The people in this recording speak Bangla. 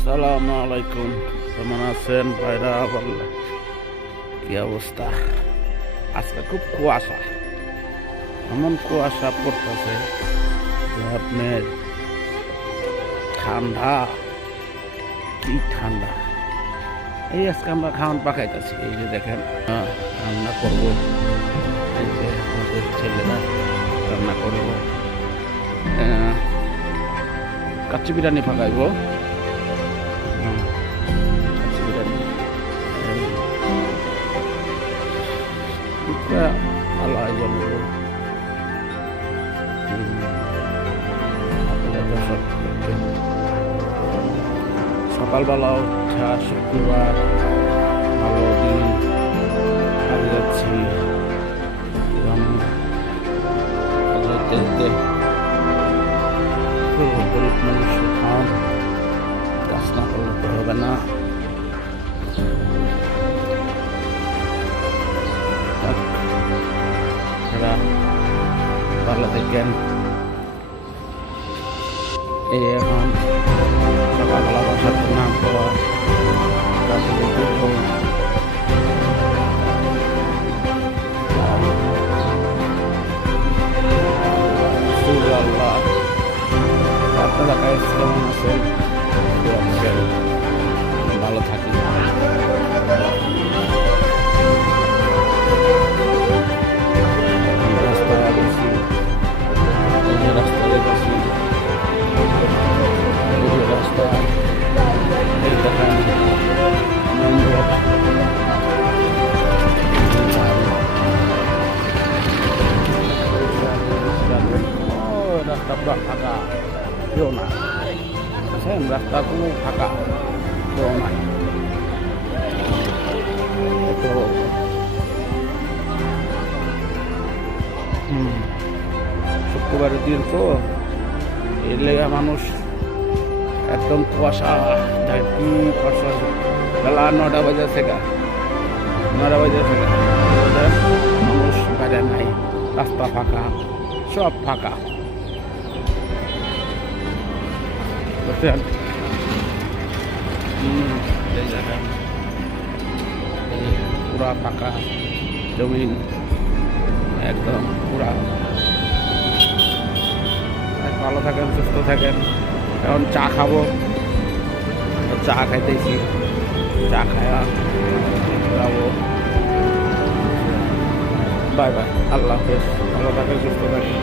আসসালামু আলাইকুম। কেমন আছেন ভাইরা? বললে কি অবস্থা? আজকে খুব কুয়াশা, এমন কুয়াশা পড়তেছে যে আপনার ঠান্ডা, কি ঠান্ডা। এই আজকে আমরা খাওয়ান পাকাইতেছি। এই যে দেখেন, রান্না করবো, এই যে আমাদের ছেলেরা রান্না করবো, কাচ্চি বিরিয়ানি পাকাইবো। আল্লাহ জ্বলবো। সকালবেলা উঠা শুক্রবার, ভালো দিন কাজে যাচ্ছি। গরিব মানুষ খান, কাজ না করলে তো হবে না। ভালো থাকেন। এই এখন সকালবেলা বাসার নাম করা আল্লাহ। আপনারা কেমন আছেন? ভালো থাকি। রাস্তা পুরো ফাঁকা, কেউ না। বুঝছেন, রাস্তা পুরো ফাঁকা, কেউ নাই। শুক্রবারের দিন তো, এর লেগে মানুষ একদম কুয়াশা, কি কুয়াশা। বেলা 9টা বাজে থেকে 9টা বাজে থেকে মানুষ বাইরে নাই, রাস্তা ফাঁকা, সব ফাঁকা। বুঝছেন, পুরা ফাঁকা জমিন, একদম পুরা। ভালো থাকেন, সুস্থ থাকেন। এখন চা খাবো, চা খাইতেছি, চা খায়া যাবো। বাই বাই, আল্লাহ হাফেজ। ভালো থাকেন, সুস্থ থাকেন।